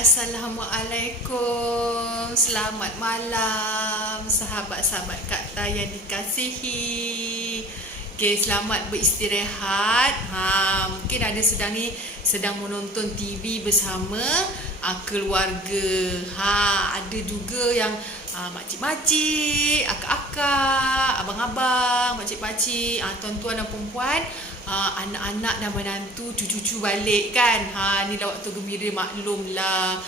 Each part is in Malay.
Assalamualaikum. Selamat malam sahabat-sahabat Kak Ta yang dikasihi. Selamat beristirahat. Mungkin ada sedang menonton TV bersama keluarga. Ada juga yang makcik-makcik, akak-akak, abang-abang, makcik-makcik, tuan-tuan dan perempuan, anak-anak dan menantu, cucu-cucu balik kan. Ni dah waktu gembira, maklumlah.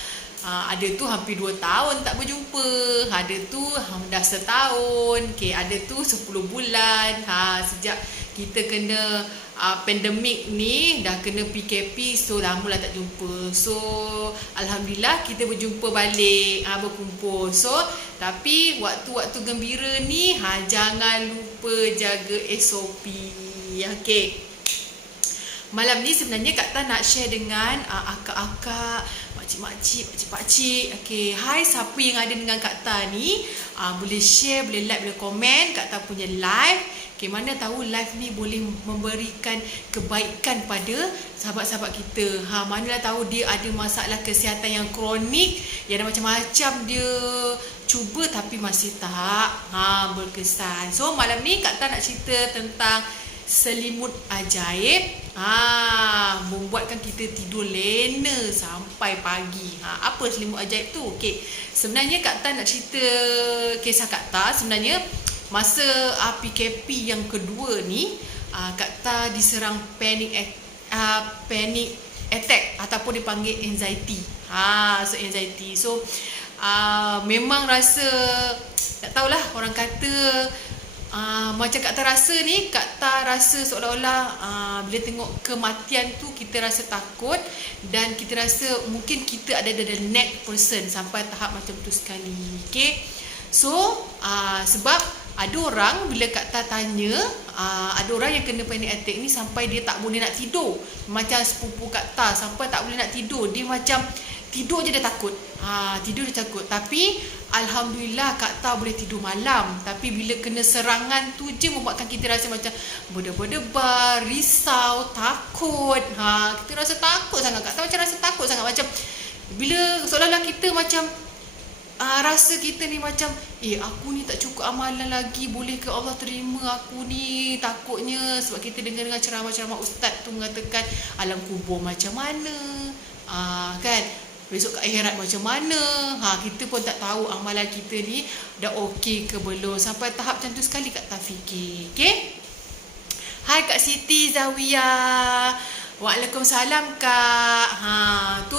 Ada tu hampir 2 tahun tak berjumpa. Ada tu dah setahun. Ada tu 10 bulan. Sejak kita kena pandemik ni, dah kena PKP, so lama lah tak jumpa. So alhamdulillah kita berjumpa balik, berkumpul. So tapi waktu-waktu gembira ni jangan lupa jaga SOP. Malam ni sebenarnya Kak Ta nak share dengan akak-akak, makcik-makcik, pakcik-pakcik. Hai, siapa yang ada dengan Kak Ta ni, boleh share, boleh like, boleh komen Kak Ta punya live. Mana tahu live ni boleh memberikan kebaikan pada sahabat-sahabat kita. Manalah tahu dia ada masalah kesihatan yang kronik, yang ada macam-macam dia cuba tapi masih tak berkesan. So malam ni Kak Ta nak cerita tentang selimut ajaib, membuatkan kita tidur lena sampai pagi. Apa selimut ajaib tu? Sebenarnya Kak Ta nak cerita kisah Kak Ta. Sebenarnya masa PKP yang kedua ni, Kak Ta diserang panic attack ataupun dipanggil anxiety. So anxiety. So memang rasa, tak tahulah, orang kata macam Kak Ta rasa ni, Kak Ta rasa seolah-olah bila tengok kematian tu kita rasa takut, dan kita rasa mungkin kita ada the next person sampai tahap macam tu sekali. So sebab ada orang, bila Kak Ta tanya, ada orang yang kena panic attack ni sampai dia tak boleh nak tidur. Macam sepupu Kak Ta sampai tak boleh nak tidur. Dia macam tidur je dia takut. Tidur dia takut. Tapi alhamdulillah Kak Ta boleh tidur malam. Tapi bila kena serangan tu je membuatkan kita rasa macam berdebar-debar, risau, takut. Kita rasa takut sangat. Kak Ta macam rasa takut sangat. Macam bila seolah-olah kita macam rasa kita ni macam aku ni tak cukup amalan lagi, boleh ke Allah terima aku ni? Takutnya sebab kita dengar ceramah-ceramah ustaz tu mengatakan alam kubur macam mana, kan, besok ke akhirat macam mana. Kita pun tak tahu amalan kita ni dah okey ke belum. Sampai tahap macam tu sekali Kak Ta fikir. Hai Kak Siti Zawiyah. Waalaikumsalam Kak.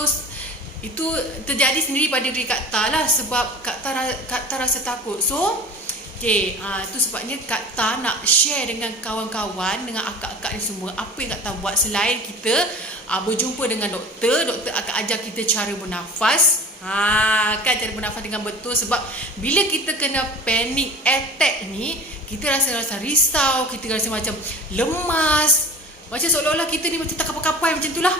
Itu terjadi sendiri pada diri Kak Ta lah, sebab Kak Ta rasa takut. So itu sebabnya Kak Ta nak share dengan kawan-kawan, dengan akak-akak ni semua, apa yang Kak Ta buat selain kita berjumpa dengan doktor akan ajar kita cara bernafas. Kan, cara bernafas dengan betul. Sebab bila kita kena panic attack ni, kita rasa risau, kita rasa macam lemas, macam seolah-olah kita ni macam terkapai-kapai macam tu lah.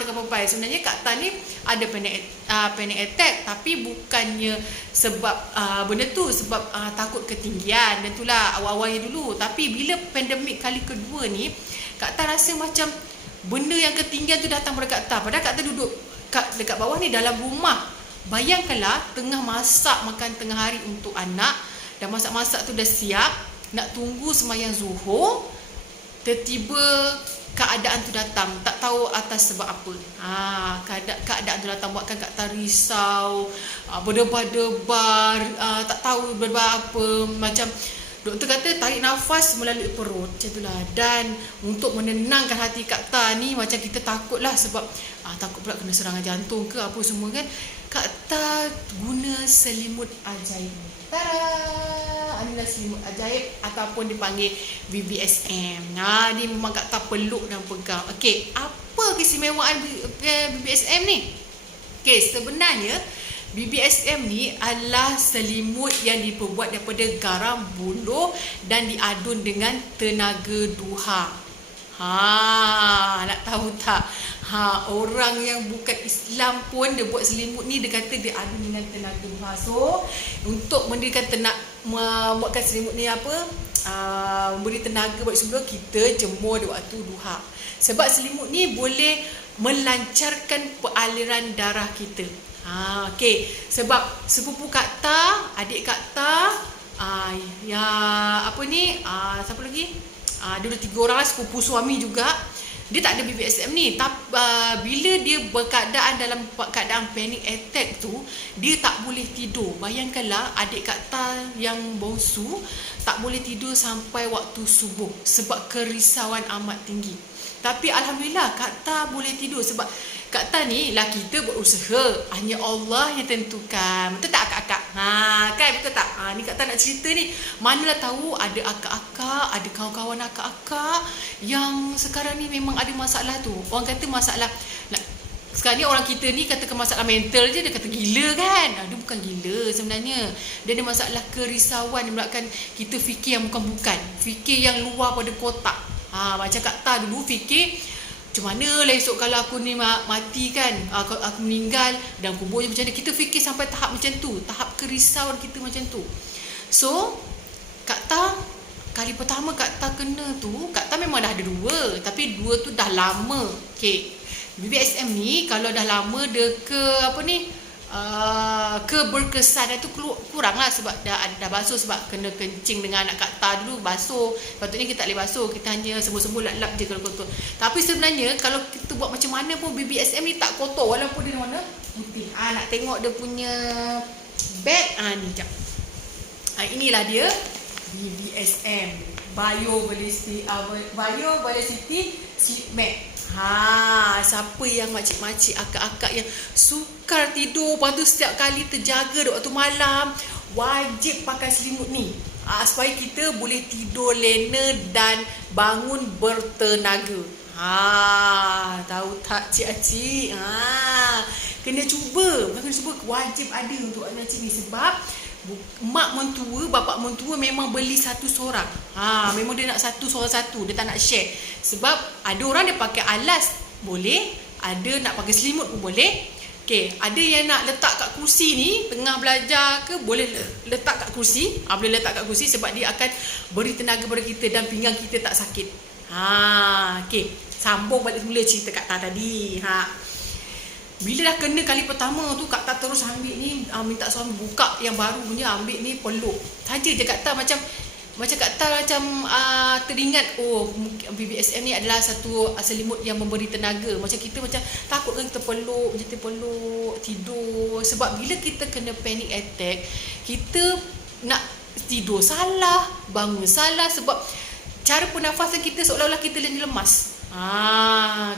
Terkapai-kapai. Sebenarnya Kak Ta ni ada panic attack, tapi bukannya sebab benda tu, sebab takut ketinggian. Dan itulah awal-awalnya dulu. Tapi bila pandemik kali kedua ni, Kak Ta rasa macam benda yang ketinggian tu datang pada Kak Ta. Padahal Kak Ta duduk dekat bawah ni dalam rumah. Bayangkanlah tengah masak makan tengah hari untuk anak, dan masak-masak tu dah siap, nak tunggu sembahyang zuhur, tiba-tiba keadaan tu datang, tak tahu atas sebab apa. Keadaan tu datang buatkan Kak Ta risau, berdebar-debar, tak tahu berdebar apa. Macam doktor kata tarik nafas melalui perut, macam itulah. Dan untuk menenangkan hati Kak Ta ni, macam kita takut lah, sebab takut pula kena serangan jantung ke apa semua kan. Kak Ta guna selimut ajaib. Inilah selimut ajaib ataupun dipanggil BBSM. Ni memang Kak Ta peluk dan pegang. Apa keistimewaan BBSM ni? Sebenarnya BBSM ni adalah selimut yang diperbuat daripada garam buluh dan diadun dengan tenaga duha. Nak tahu tak? Orang yang bukan Islam pun dia buat selimut ni, dia kata dia adun dengan tenaga duha. So untuk membuatkan selimut ni memberi tenaga buat sebelum kita jemur di waktu duha. Sebab selimut ni boleh melancarkan peraliran darah kita. Okey, sebab sepupu Kak Ta, adik Kak Ta, ya apa ni, siapa lagi? Dia ada 3 orang lah, sepupu suami juga. Dia tak ada BPSM ni. Bila dia berkeadaan dalam keadaan panic attack tu, dia tak boleh tidur. Bayangkanlah adik Kak Ta yang bongsu tak boleh tidur sampai waktu subuh sebab kerisauan amat tinggi. Tapi Alhamdulillah Kak Ta boleh tidur sebab Kak Ta ni lah, kita berusaha, hanya Allah yang tentukan. Betul tak akak-akak? Kan betul tak? Ni Kak Ta nak cerita ni, manalah tahu ada akak-akak, ada kawan-kawan akak-akak yang sekarang ni memang ada masalah tu. Orang kata masalah, sekarang ni orang kita ni katakan masalah mental je, dia kata gila kan? Dia bukan gila sebenarnya. Dia ada masalah kerisauan yang menyebabkan kita fikir yang bukan-bukan, fikir yang luar pada kotak. Macam Kak Ta dulu fikir, macam mana lah esok kalau aku ni mati kan, aku meninggal dan kubur je macam mana. Kita fikir sampai tahap macam tu, tahap kerisauan kita macam tu. So Kak Ta, kali pertama Kak Ta kena tu, Kak Ta memang dah ada 2, tapi 2 tu dah lama. Okay, BPSM ni kalau dah lama dia keberkesan tu kurang lah, sebab dah basuh, sebab kena kencing dengan anak Kak Ta dulu basuh. Patutnya kita tak boleh basuh, kita hanya sembuh-sembuh lap-lap je kalau kotor. Tapi sebenarnya kalau kita buat macam mana pun BPSM ni tak kotor walaupun dia warna putih. Nak tengok dia punya bag ni jap. Inilah dia BPSM, Bioballistic Sleep Mat. Siapa yang makcik-makcik, akak-akak yang sukar tidur, lepas tu setiap kali terjaga waktu malam, wajib pakai selimut ni. Supaya kita boleh tidur lena dan bangun bertenaga. Tahu tak cik-cik? Kena cuba, bukan kena cuba, wajib ada untuk anak cik ni. Sebab mak mentua, bapak mentua memang beli satu sorang. Memang dia nak satu sorang satu, dia tak nak share. Sebab ada orang dia pakai alas, boleh. Ada nak pakai selimut pun boleh. Okay, ada yang nak letak kat kursi ni, tengah belajar ke, boleh letak kat kursi. Boleh letak kat kursi sebab dia akan beri tenaga pada kita dan pinggang kita tak sakit. Okay, sambung balik semula cerita Kak Ta tadi. Bila dah kena kali pertama tu, Kak Ta terus ambil ni, minta suami buka yang baru punya, ambil ni peluk. Saja je Kak Ta macam Kak Ta macam teringat, BPSM ni adalah satu selimut yang memberi tenaga. Macam kita macam takut kan kita peluk, tidur. Sebab bila kita kena panic attack, kita nak tidur salah, bangun salah, sebab cara pernafasan kita seolah-olah kita lemas.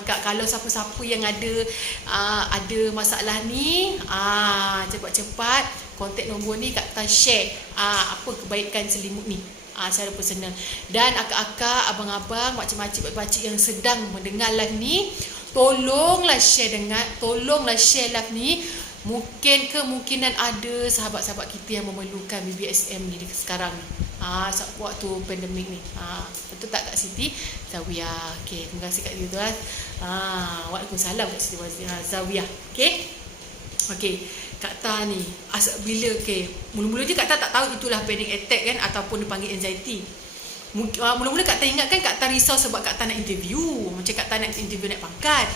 Kalau siapa-siapa yang ada masalah ni, cepat-cepat kontak nombor ni, Kak Ta share apa kebaikan selimut ni secara personal. Dan akak-akak, abang-abang, makcik-makcik, pakcik yang sedang mendengar live ni, tolonglah share live ni. Kemungkinan ada sahabat-sahabat kita yang memerlukan BPSM ni sekarang ni, waktu pandemik ni. Betul tak Kak Siti Zawiyah? Okay, terima kasih Kak Siti tuan. Waalaikumsalam Kak Siti Zawiyah. Okay, Kak Ta ni mula-mula je Kak Ta tak tahu itulah panic attack kan, ataupun dipanggil anxiety. Mula-mula Kak Ta ingat kan Kak Ta risau sebab Kak Ta nak interview, macam Kak Ta nak interview naik pangkat.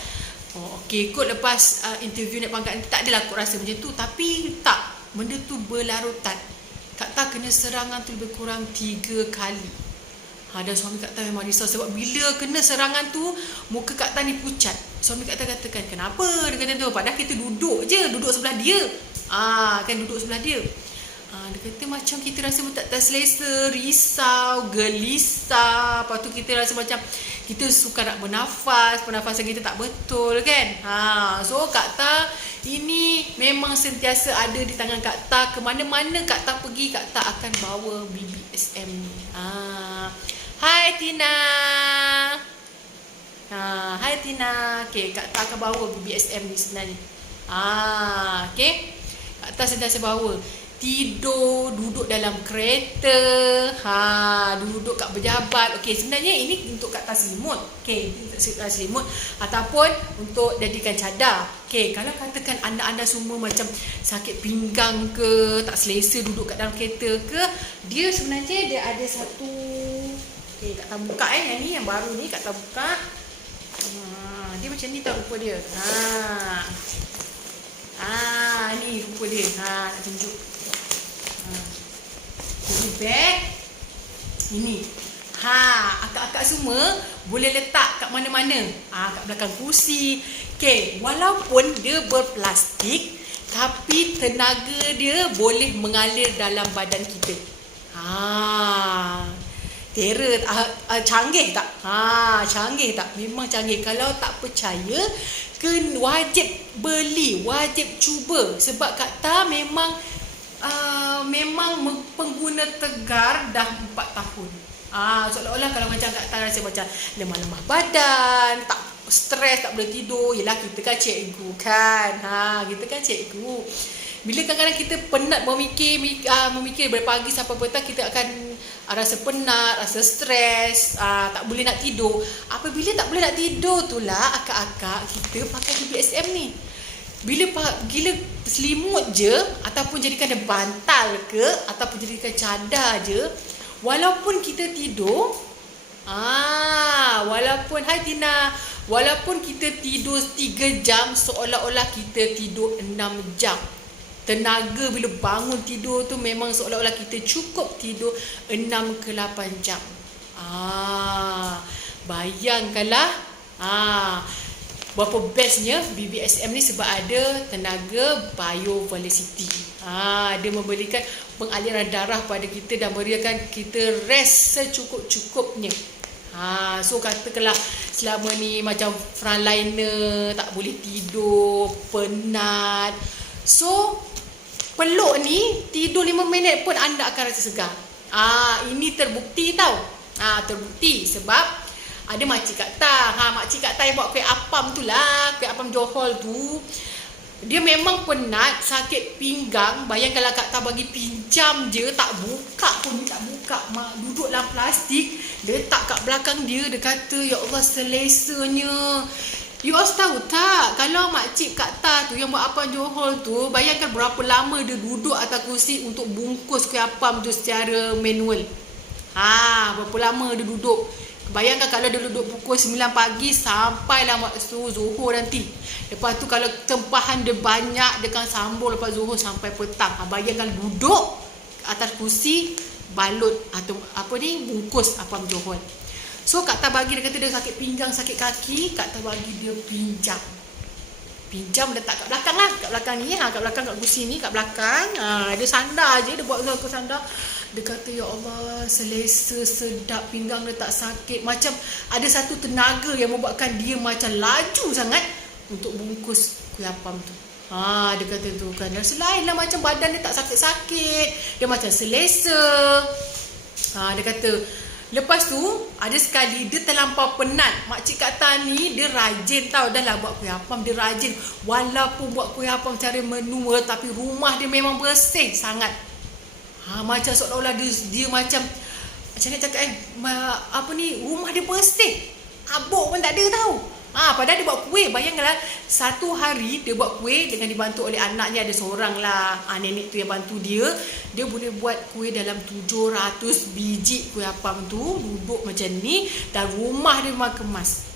Kot lepas interview naik pangkat, tak adalah kot rasa macam tu. Tapi tak, benda tu berlarutan. Kak Ta kena serangan tu lebih kurang 3 kali. Dan suami Kak Ta memang risau sebab bila kena serangan tu, muka Kak Ta ni pucat. Suami Kak Ta katakan, kenapa? Dia kata tu, padahal kita duduk sebelah dia. Duduk sebelah dia. Dia kata macam kita rasa tak terselesa, risau, gelisah. Lepas tu kita rasa macam kita suka nak bernafas, pernafasan kita tak betul kan. So Kak Ta ini memang sentiasa ada di tangan Kak Ta. Ke mana-mana Kak Ta pergi, Kak Ta akan bawa BPSM ni. Hai Tina. Hai Tina. Okay, Kak Ta akan bawa BPSM ni sebenarnya. Okay, Kak Ta sentiasa bawa. Tidur, duduk dalam kereta, duduk kat pejabat. Okey, sebenarnya ini untuk Kak Ta selimut. Okey, untuk selimut ataupun untuk jadikan cadar. Okey, kalau katakan anda semua macam sakit pinggang ke, tak selesa duduk kat dalam kereta ke, dia sebenarnya dia ada satu. Okey, Kak Ta buka yang ni yang baru ni Kak Ta buka. dia macam ni tau rupa dia. Ni rupa dia. Nak tunjuk. Jadi beg ini. Akak-akak semua boleh letak kat mana-mana. Kat belakang kursi. Okey, walaupun dia berplastik, tapi tenaga dia boleh mengalir dalam badan kita. Terror, canggih tak? Canggih tak? Memang canggih. Kalau tak percaya, wajib beli, wajib cuba. Sebab Kak Ta memang pengguna tegar dah 4 tahun. Seolah-olah kalau macam Kak Ta rasa macam lemah-lemah badan, tak stres, tak boleh tidur. Yelah, kita kan cikgu kan. Kita kan cikgu. Bila kadang-kadang kita penat memikir dari pagi sampai petang, kita akan rasa penat, rasa stres, tak boleh nak tidur. Apabila tak boleh nak tidur itulah akak-akak kita pakai BBSM ni. Bila selimut je, ataupun jadikan dia bantal ke, ataupun jadikan cadar je, walaupun kita tidur, Hai Tina, walaupun kita tidur 3 jam, seolah-olah kita tidur 6 jam. Tenaga bila bangun tidur tu memang seolah-olah kita cukup tidur 6 ke 8 jam. Bayangkanlah berapa bestnya BBSM ni, sebab ada tenaga biovelocity. Dia memberikan pengaliran darah pada kita dan berikan kita rest secukup-cukupnya. So katakanlah selama ni macam frontliner, tak boleh tidur, penat. So peluk ni tidur 5 minit pun anda akan rasa segar. Ini terbukti tau. Terbukti sebab ada makcik Kak Ta. Makcik Kak Ta yang buat kuih apam tu lah, kuih apam Johor tu. Dia memang penat, sakit pinggang. Bayangkanlah Kak Ta bagi pinjam je, tak buka pun dia tak buka. Duduk dalam plastik, letak kat belakang dia. Dia kata, ya Allah selesanya. You all tahu tak, kalau makcik Kak Ta tu yang buat apam Johor tu, bayangkan berapa lama dia duduk atas kursi untuk bungkus kuih apam tu secara manual. Berapa lama dia duduk. Bayangkan kalau dia duduk pukul 9 pagi sampailah waktu Zuhur nanti. Lepas tu kalau tempahan dia banyak, dia akan sambung lepas Zuhur sampai petang. Bayangkan duduk atas kursi, balut atau bungkus apam Johor. So Kak Ta bagi, dia kata dia sakit pinggang, sakit kaki, Kak Ta bagi dia pinjam letak kat belakang lah, kat belakang ni, kat belakang, kat kursi ni, kat belakang. Dia sandar je, dia buat ke sandar. Dia kata, ya Allah selesa, sedap, pinggang dia tak sakit. Macam ada satu tenaga yang membuatkan dia macam laju sangat untuk bungkus kuih apam tu. Dia kata tu kan, rasa lain lah, macam badan dia tak sakit-sakit, dia macam selesa. Dia kata lepas tu, ada sekali dia terlampau penat. Makcik Kak Ta ni, dia rajin tau. Dah lah buat kuih apam, dia rajin. Walaupun buat kuih apam cara menua, tapi rumah dia memang bersih sangat. Macam seolah-olah dia macam nak cakap rumah dia bersih. Abuk pun tak ada tau. Padahal dia buat kuih. Bayangkanlah, satu hari dia buat kuih dengan dibantu oleh anaknya. Ada seorang lah, nenek tu yang bantu dia. Dia boleh buat kuih dalam 700 biji kuih apam tu. Duduk macam ni, dan rumah dia memang kemas.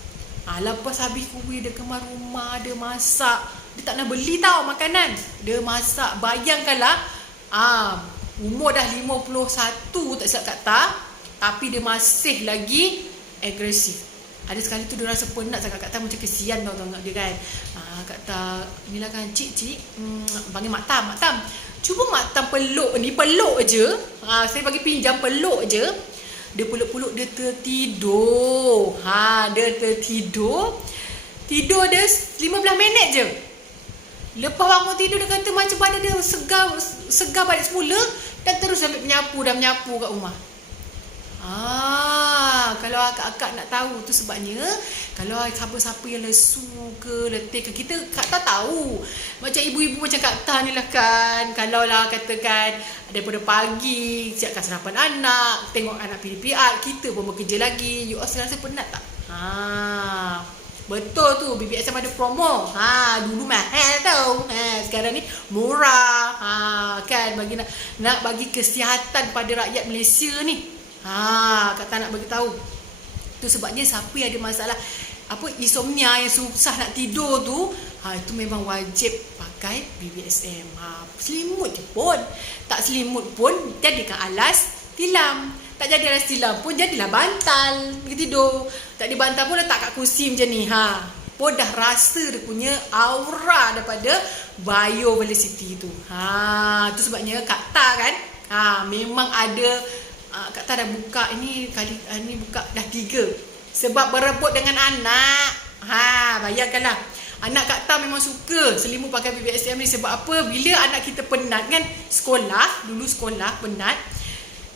Lepas habis kuih, dia kemas rumah, dia masak. Dia tak nak beli tau makanan, dia masak. Bayangkanlah, umur dah 51 tak silap Kak Ta, tapi dia masih lagi agresif. Ada sekali tu dia rasa penat sangat. Kak Ta macam kesian tau tengok dia kan. Kak Ta, inilah kan cik, panggil Mak Tam, cuba Mak Tam peluk je. Saya bagi pinjam, peluk je. Dia peluk-peluk, dia tertidur. Dia tertidur. Tidur dia 15 minit je. Lepas bangun tidur, dia kata macam badan dia segar balik semula. Dan terus sampai menyapu kat rumah. Kalau akak-akak nak tahu tu sebabnya, kalau siapa-siapa yang lesu ke, letih ke, kita Kak Ta tahu. Macam ibu-ibu macam Kak Ta ni lah kan. Kalau lah katakan daripada pagi siapkan sarapan anak, tengok anak PDPR, kita pun bekerja lagi. You all rasa penat tak? Betul tu, BBSM ada promo. Dulu mahal tau. Sekarang ni murah. Kan nak bagi kesihatan pada rakyat Malaysia ni. Kak Ta nak bagi tahu. Tu sebabnya siapa yang ada masalah insomnia, yang susah nak tidur tu, itu memang wajib pakai BBSM. Selimut je pun, tak selimut pun jadikan alas tilam. Tak jadi alas tilam pun jadilah bantal pergi tidur. Tak di bantal pun letak kat kursi macam ni. Pun dah rasa dia punya aura daripada Bio-Velocity tu. Tu sebabnya Kak Ta kan, memang ada, Kak Ta dah buka ini buka dah 3. Sebab berebut dengan anak. Bayangkanlah. Anak Kak Ta memang suka selimut pakai BBSM ni. Sebab apa? Bila anak kita penat kan, dulu sekolah penat,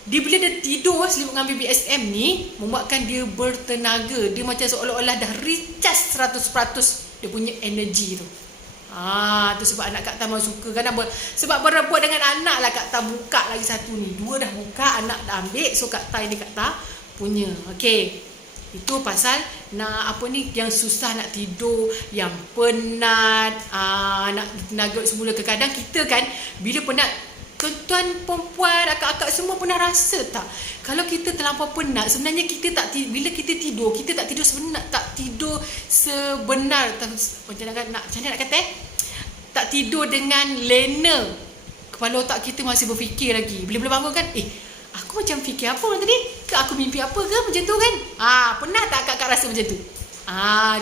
bila dia tidur selimut dengan BBSM ni, membuatkan dia bertenaga. Dia macam seolah-olah dah recharge 100% dia punya energi tu. Tu sebab anak Kak Ta memang suka kan. Sebab berebut dengan anak lah Kak Ta buka lagi satu ni. 2 dah buka, anak dah ambil. So Kak Ta ini Kak Ta punya. Okay, itu pasal yang susah nak tidur, yang penat, nak tenaga semula. Kadang kita kan bila penat, tuan-tuan, perempuan, akak-akak semua pernah rasa tak? Kalau kita terlampau penat, sebenarnya kita bila kita tidur, kita tak tidur sebenar. Macam mana nak kata? Tak tidur dengan lena. Kepala otak kita masih berfikir lagi. Bila bangun kan, aku macam fikir apa orang tadi? Ke aku mimpi apa ke? Macam tu kan? Pernah tak akak rasa macam tu?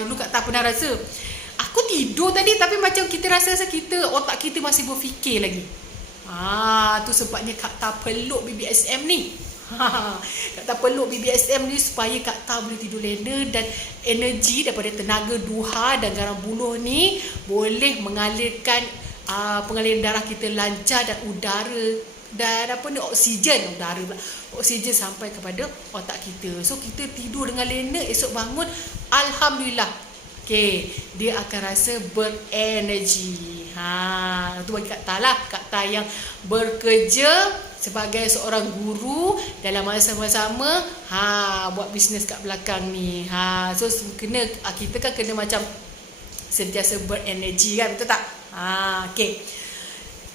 Dulu Kak tak pernah rasa. Aku tidur tadi tapi macam kita rasa otak kita masih berfikir lagi. Tu sebabnya Kak Ta peluk BBSM ni. Kak Ta peluk BBSM ni supaya Kak Ta boleh tidur lena, dan energi daripada tenaga duha dan garam buluh ni boleh mengalirkan pengaliran darah kita lancar, dan udara dan oksigen sampai kepada otak kita. So kita tidur dengan lena, esok bangun alhamdulillah, dia akan rasa berenergi. Itu bagi Kak Ta lah. Kak Ta yang bekerja sebagai seorang guru, dalam masa sama buat bisnes kat belakang ni. So kita kan kena macam sentiasa berenergi kan, betul tak?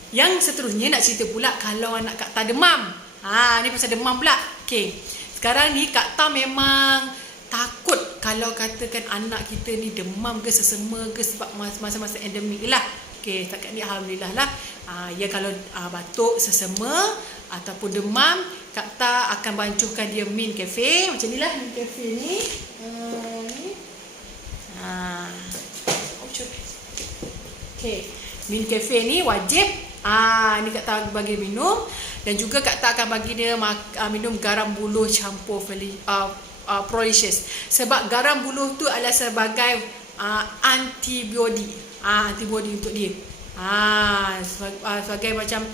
Yang seterusnya nak cerita pula kalau anak Kak Ta demam. Ni pasal demam pula. Sekarang ni Kak Ta memang takut kalau katakan anak kita ni demam ke sesema ke, sebab masa-masa endemik lah. Setakat ni alhamdulillah lah. Kalau batuk, sesema ataupun demam, Kak Ta akan bancuhkan dia Mint Cafe. Macam ni lah Mint Cafe ni. Mint Cafe ni wajib. Ni Kak Ta bagi minum. Dan juga Kak Ta akan bagi dia minum garam buluh campur Prolicious. Sebab garam buluh tu adalah sebagai antibiotik. Antibiotik untuk dia. Sebagai macam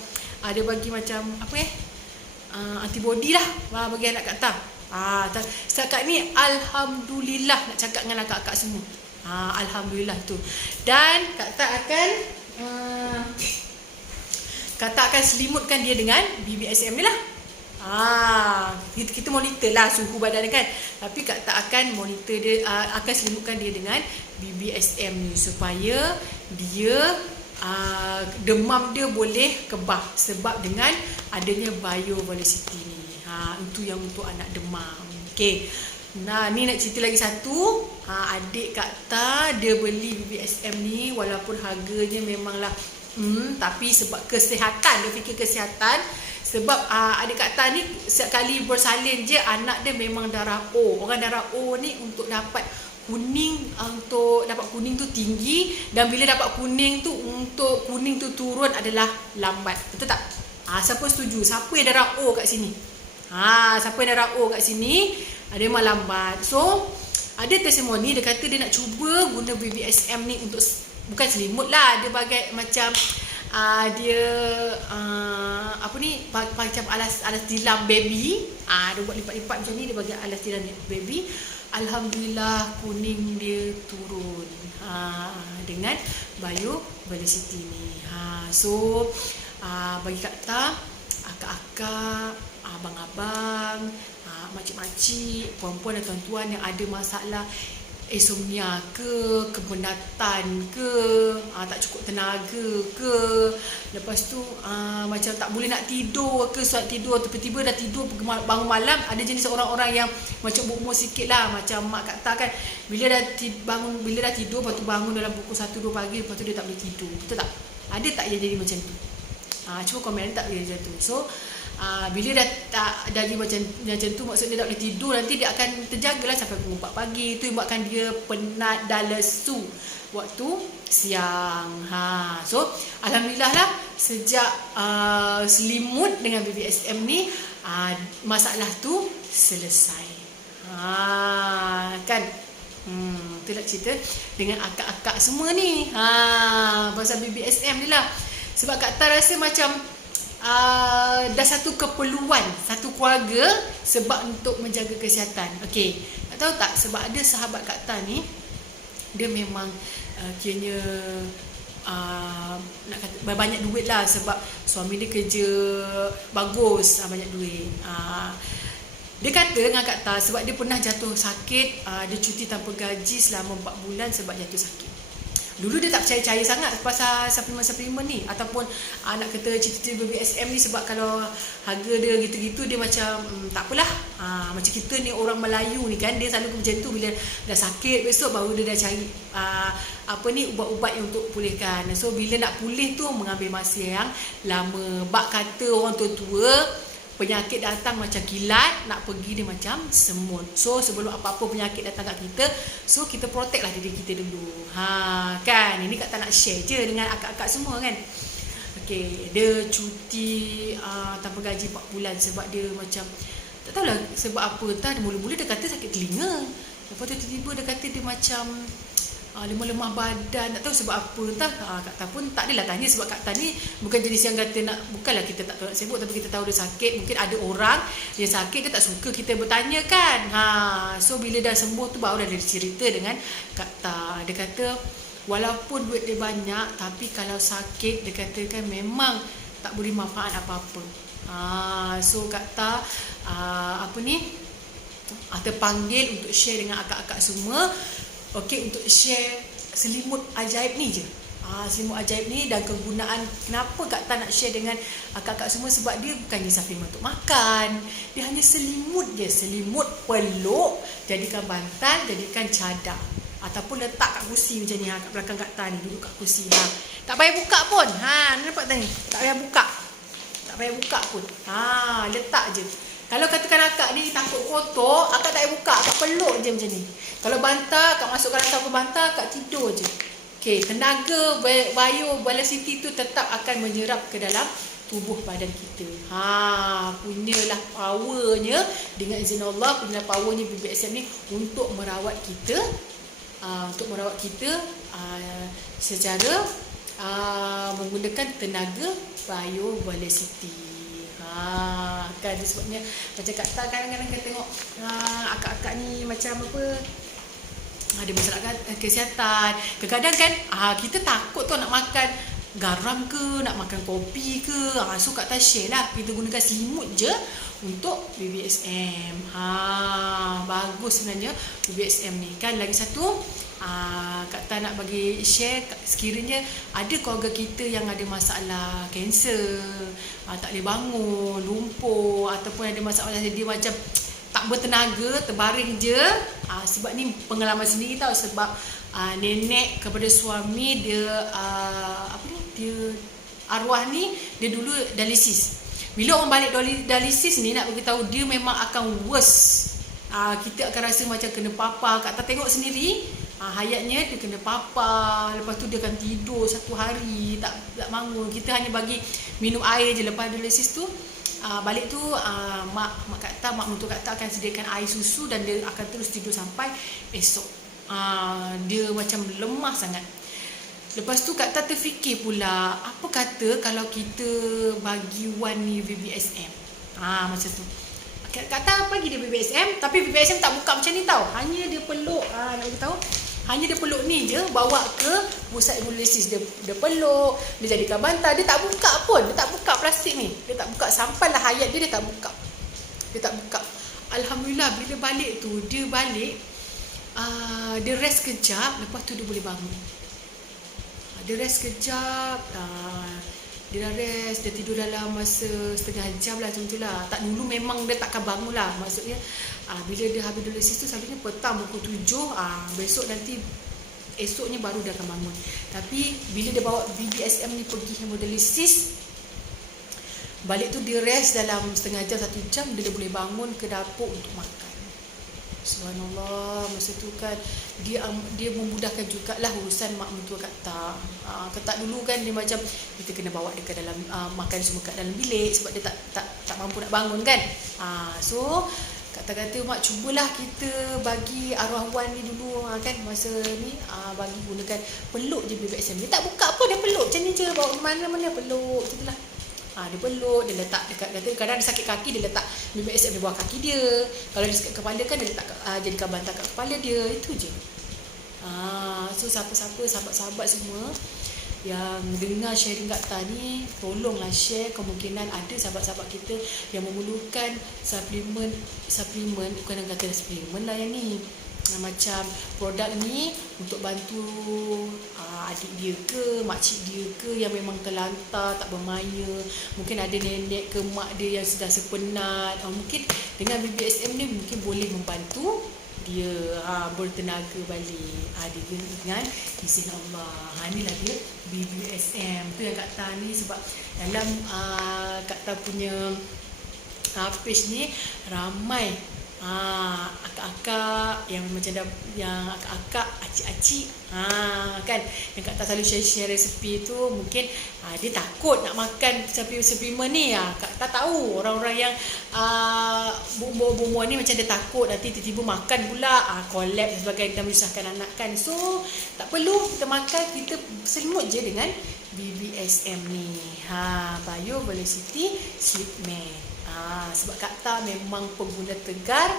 dia bagi macam antibiotik lah bagi anak Kak Ta. Setakat ni alhamdulillah, nak cakap dengan akak-akak semua. Alhamdulillah tu. Dan Kak Ta akan selimutkan dia dengan BBSM ni lah. Kita monitor lah suhu badan kan. Tapi Kak Ta akan monitor dia, akan selimutkan dia dengan BBSM ni supaya dia demam dia boleh kebah, sebab dengan adanya Bio-Velocity ni. Itu yang untuk anak demam. Ni nak cerita lagi satu. Adik Kak Ta dia beli BBSM ni, walaupun harganya memanglah tapi sebab kesihatan, dia fikir kesihatan. Sebab adik Kak Ta ni setiap kali bersalin je, anak dia memang darah O. Orang darah O ni untuk dapat kuning, tu tinggi, dan bila dapat kuning tu, untuk kuning tu turun adalah lambat. Betul tak? Siapa setuju? Siapa yang darah O kat sini? Siapa yang darah O kat sini, dia memang lambat. So ada testimoni, dia kata dia nak cuba guna BBSM ni untuk, bukan selimut lah, dia bagai macam dia macam alas tilam baby. Dia buat lipat-lipat macam ni, dia bagi alas tilam baby. Alhamdulillah kuning dia turun dengan Bio-Velocity ni. So bagi Kak Ta, akak-akak, abang-abang, makcik-makcik, puan-puan dan tuan-tuan yang ada masalah insomnia ke, kepenatan ke, tak cukup tenaga ke, lepas tu macam tak boleh nak tidur ke, suat tidur tiba-tiba dah tidur bangun malam. Ada jenis orang-orang yang macam berumur sikit lah, macam mak kata kan, bila dah tidur, lepas tu bangun dalam pukul 1-2 pagi, lepas tu dia tak boleh tidur, betul tak? Ada tak yang jadi macam tu? Cuma komen tak boleh macam tu. So bila dah tak jadi macam tu, maksudnya dia tak boleh tidur, nanti dia akan terjagalah sampai pukul 4 pagi. Itu yang buatkan dia penat dan lesu waktu siang. So alhamdulillah lah, sejak selimut dengan BBSM ni, masalah tu selesai. Kan? Itulah cerita dengan akak-akak semua ni. Pasal BBSM ni lah. Sebab Kak Tan rasa macam dah satu keperluan satu keluarga sebab untuk menjaga kesihatan. Okey, tak tahu tak, sebab ada sahabat Kak Tan ni, dia memang kiranya nak kata banyak duit lah, sebab suami dia kerja bagus, banyak duit. Dia kata dengan Kak Tan, sebab dia pernah jatuh sakit, dia cuti tanpa gaji selama 4 bulan sebab jatuh sakit. Dulu dia tak percaya sangat pasal suplemen-suplemen ni, ataupun nak kata cerita BBSM ni, sebab kalau harga dia gitu-gitu dia macam tak apalah. Macam kita ni orang Melayu ni kan, dia selalu macam tu, bila dah sakit besok baru dia dah cari ubat-ubat yang untuk pulihkan. So bila nak pulih tu mengambil masa yang lama. Bak kata orang tua-tua, penyakit datang macam kilat, nak pergi dia macam semut. So sebelum apa-apa penyakit datang kat kita, so kita protect lah diri kita dulu. Kan, ini Kak Tan nak share je dengan akak-akak semua kan. Okay, dia cuti tanpa gaji 4 bulan sebab dia macam tak tahulah sebab apa. Entah mula-mula dia kata sakit telinga, lepas tu tiba-tiba dia kata dia macam lemah-lemah badan, tak tahu sebab apa. Entah Kak Tan pun tak adalah tanya, sebab Kak Tan ni bukan jenis yang kata nak, bukanlah kita tak tahu nak sebut, tapi kita tahu dia sakit. Mungkin ada orang dia sakit, dia tak suka kita bertanya kan. So bila dah sembuh tu baru dia cerita dengan Kak Tan. Dia kata walaupun duit dia banyak, tapi kalau sakit dia kata kan memang tak boleh manfaat apa-apa. So Kak Tan terpanggil untuk share dengan akak-akak semua. Okey, untuk share selimut ajaib ni je. Selimut ajaib ni dan kegunaan. Kenapa Kak Tan nak share dengan akak-akak semua? Sebab dia bukannya suplemen untuk makan. Dia hanya selimut je. Selimut peluk, jadikan bantal, jadikan cadar. Ataupun letak kat kursi macam ni, kat belakang Kak Tan ni, duduk kat kursi. Tak payah buka pun. Nampak tak ni? Tak payah buka. Tak payah buka pun. Letak je. Kalau katakan akak ni takut kotor, akak tak payah buka, akak peluk je macam ni. Kalau bantal, akak masukkan dalam sapu bantal, akak tidur je. Okey, tenaga Bio-Velocity tu tetap akan menyerap ke dalam tubuh badan kita. Punyalah powernya, dengan izin Allah, punyalah powernya BBSM ni untuk merawat kita, secara menggunakan tenaga Bio-Velocity. Kan sebabnya macam Kak Tan kadang-kadang kita tengok akak-akak ni macam apa, ada masalah kesihatan. Kadang-kadang kan kita takut tu nak makan garam ke, nak makan kopi ke. So Kak Tan share lah, kita gunakan selimut je untuk BBSM. Bagus sebenarnya BBSM ni kan. Lagi satu, Kak Tan nak bagi share, sekiranya ada keluarga kita yang ada masalah kanser, tak boleh bangun, lumpuh, ataupun ada masalah dia macam tak bertenaga, terbaring je. Sebab ni pengalaman sendiri tau, sebab nenek kepada suami dia, dia arwah ni, dia dulu dialisis. Bila orang balik dialisis ni, nak beritahu dia memang akan worse. Kita akan rasa macam kena papa. Kak Tan tengok sendiri, hayatnya dia kena papa. Lepas tu dia akan tidur 1 hari tak bangun. Kita hanya bagi minum air je. Lepas dialisis tu, balik tu mak Kak Tan, mak mentua Kak Tan akan sediakan air susu, dan dia akan terus tidur sampai esok. Dia macam lemah sangat. Lepas tu Kak Tan terfikir pula, apa kata kalau kita bagi Wan ni BBSM. Macam tu. Kak Tan bagi dia BBSM, tapi BBSM tak buka macam ni tau. Hanya dia peluk, nak beritahu, hanya dia peluk ni je, bawa ke pusat imunolosis. Dia peluk, dia jadikan bantal. Dia tak buka pun, dia tak buka plastik ni. Dia tak buka sampailah hayat dia tak buka. Dia tak buka. Alhamdulillah, bila balik tu, dia balik dia rest kejap, lepas tu dia boleh bangun. Dia rest kejap, dia dah rest, dia tidur dalam masa setengah jam lah, macam tu lah. Tak, dulu memang dia takkan bangun lah. Maksudnya bila dia habis dialisis tu selalunya petang pukul 7, besok nanti esoknya baru dia akan bangun. Tapi bila dia bawa BBSM ni pergi hemodialisis, balik tu dia rest dalam setengah jam, 1 jam, dia boleh bangun ke dapur untuk makan. Subhanallah, masa tu kan dia memudahkan jugalah urusan mak mentua kata. Kata dulu kan dia macam kita kena bawa dia ke dalam makan semua kat dalam bilik sebab dia tak mampu nak bangun kan. So kata-kata mak, cubalah kita bagi arwah wan ni dulu kan masa ni bagi gunakan peluk je BBSM. Dia tak buka apa, dia peluk macam ni je, bawa ke mana-mana peluk macam itulah. Dia peluk, dia letak dekat, kata kadang dia sakit kaki, dia letak BBSM di bawah kaki dia. Kalau dia sakit kepala kan, dia letak jadikan bantal kat kepala dia. Itu je. So siapa-siapa, sahabat-sahabat semua yang dengar sharing kat ni, tolonglah share. Kemungkinan ada sahabat-sahabat kita yang memerlukan suplemen, bukan nak kata suplemen lah yang ni, macam produk ni untuk bantu adik dia ke, makcik dia ke yang memang terlantar, tak bermaya. Mungkin ada nenek ke mak dia yang sudah sepenat. Mungkin dengan BBSM ni mungkin boleh membantu dia bertenaga balik. Dengan izin Allah. Inilah dia BBSM. Tu yang Kak Ta ni, sebab dalam Kak Ta punya page ni ramai akak-akak yang macam yang akak-akak, acik-acik kan, yang Kak Ta selalu share resepi tu. Mungkin dia takut nak makan suplemen ni. Kak Ta tahu orang-orang yang bumbu-bumbu ni macam dia takut nanti tiba-tiba makan pula collapse dan sebagainya dan menyusahkan anak kan. So tak perlu kita makan, kita selimut je dengan BBSM ni, Bio Velocity Sleepman. Sebab Kak Ta memang pengguna tegar.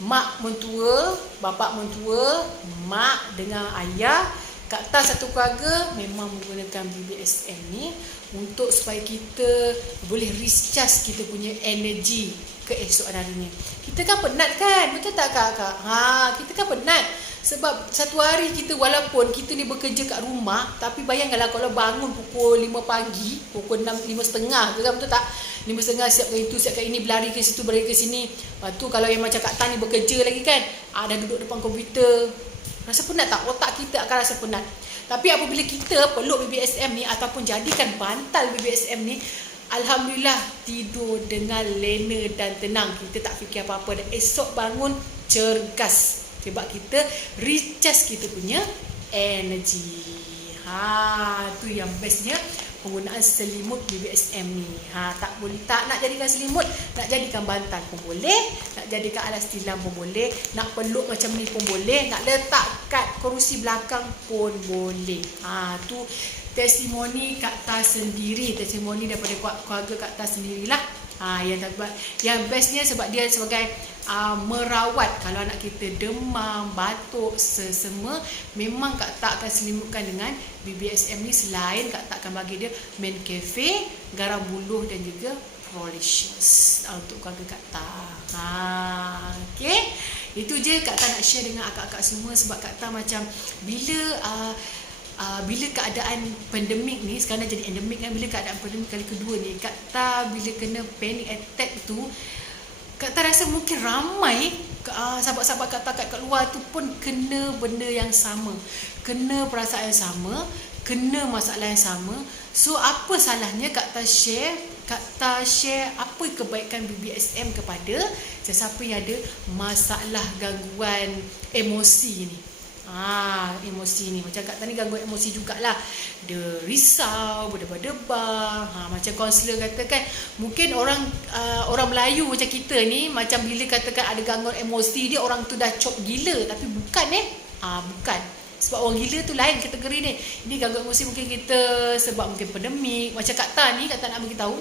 Mak mentua, bapak mentua, mak dengan ayah, Kak Ta satu keluarga memang menggunakan BBSM ni untuk supaya kita boleh recharge kita punya energi keesokan harinya. Kita kan penat kan, betul tak Kak? Kita kan penat. Sebab satu hari kita, walaupun kita ni bekerja kat rumah, tapi bayangkanlah kalau bangun pukul 5 pagi, pukul 6, 5.30 ke kan, betul tak? 5.30 siapkan itu, siapkan ini, berlari ke situ, berlari ke sini. Lepas tu kalau yang macam Kak Ta ni bekerja lagi kan, dah duduk depan komputer, rasa penat tak? Otak kita akan rasa penat. Tapi apabila kita peluk BBSM ni ataupun jadikan bantal BBSM ni, alhamdulillah tidur dengan lena dan tenang. Kita tak fikir apa-apa dan esok bangun cergas. Sebab kita recharge kita punya energi. Tu yang bestnya penggunaan selimut BBSM ni. Tak boleh, tak nak jadikan selimut, nak jadikan bantal pun boleh, nak jadikan alas tilam pun boleh, nak peluk macam ni pun boleh, nak letak kat kerusi belakang pun boleh. Tu testimoni Kak Ta sendiri, testimoni daripada keluarga Kak Ta sendirilah. Yang bestnya sebab dia sebagai merawat, kalau anak kita demam, batuk, sesama, memang Kak Ta akan selimutkan dengan BBSM ni. Selain Kak Ta akan bagi dia Mencafe, garam buluh dan juga Prolicious untuk keluarga Kak Ta. Okay, itu je Kak Ta nak share dengan akak-akak semua. Sebab Kak Ta macam bila keadaan pandemik ni sekarang jadi endemik kan, bila keadaan pandemik kali kedua ni, Kak Ta bila kena panic attack tu, Kak Ta rasa mungkin ramai sahabat-sahabat Kak Ta kat luar tu pun kena benda yang sama, kena perasaan yang sama, kena masalah yang sama. So apa salahnya Kak Ta share apa kebaikan BBSM kepada sesiapa yang ada masalah gangguan emosi ni. Emosi ni macam Kak Ta ni gangguan emosi jugalah. Dia risau, berdebar-debar. Macam kaunselor katakan, mungkin orang Melayu macam kita ni, macam bila katakan ada gangguan emosi dia, orang tu dah cop gila. Tapi bukan bukan. Sebab orang gila tu lain kategori ni. Ini gangguan emosi mungkin kita sebab mungkin pandemik. Macam Kak Ta ni, Kak Ta nak beritahu,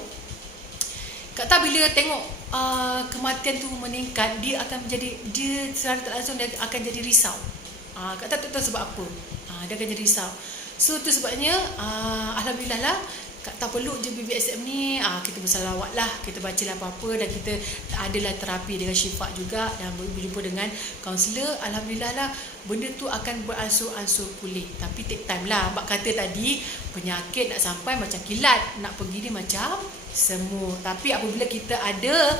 Kak Ta bila tengok kematian tu meningkat, dia secara tak langsung dia akan jadi risau. Kak Ta tak tahu sebab apa. Dia akan jadi risau. So tu sebabnya alhamdulillah lah Kak Ta peluk je BBSM ni, kita bersalawat lah, kita baca lah apa-apa, dan kita adalah terapi dengan Syifa juga, dan berjumpa dengan kaunselor. Alhamdulillah lah, benda tu akan beransur-ansur pulih. Tapi take time lah. Abang kata tadi, penyakit nak sampai macam kilat, nak pergi ni macam semua. Tapi apabila kita ada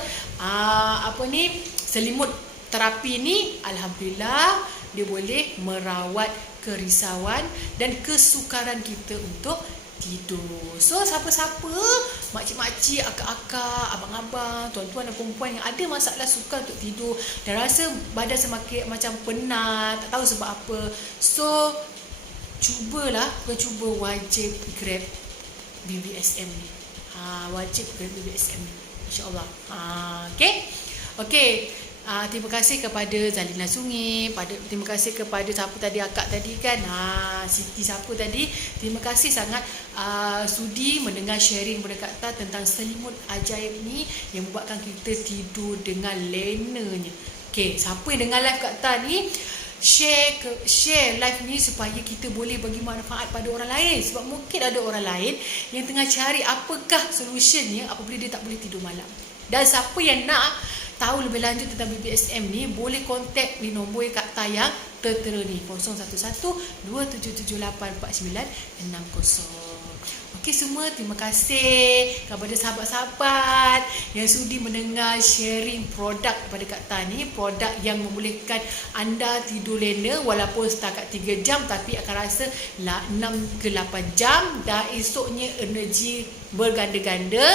selimut terapi ni, alhamdulillah dia boleh merawat kerisauan dan kesukaran kita untuk tidur. So siapa-siapa, makcik-makcik, akak-akak, abang-abang, tuan-tuan dan perempuan yang ada masalah sukar untuk tidur dan rasa badan semakin macam penat, tak tahu sebab apa, so cuba wajib grab BBSM ni. Wajib grab BBSM ni, insya-Allah. Okey. Terima kasih kepada Zalina Sungi, terima kasih kepada siapa tadi, akak tadi kan, Siti siapa tadi. Terima kasih sangat sudi mendengar sharing daripada Kak Ta tentang selimut ajaib ni yang membuatkan kita tidur dengan lenanya. Okey, siapa yang dengar live Kak Ta ni, share live ni supaya kita boleh bagi manfaat pada orang lain, sebab mungkin ada orang lain yang tengah cari apakah solutionnya apabila dia tak boleh tidur malam. Dan siapa yang nak tahu lebih lanjut tentang BBSM ni, boleh kontak di nombor Kak Ta yang tertera ni, 011277849060. Okey semua, terima kasih kepada sahabat-sahabat yang sudi mendengar sharing produk kepada Kak Ta ni. Produk yang membolehkan anda tidur lena walaupun setakat 3 jam, tapi akan rasa 6 ke 8 jam, dan esoknya energi berganda-ganda.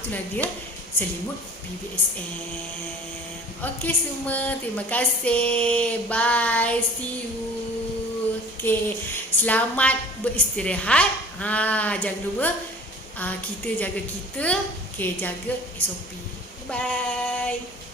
Itulah dia selimut BBSM. Okey semua, terima kasih. Bye, see you. Okey, selamat beristirahat. Jangan lupa kita jaga kita. Okey, jaga SOP. Bye.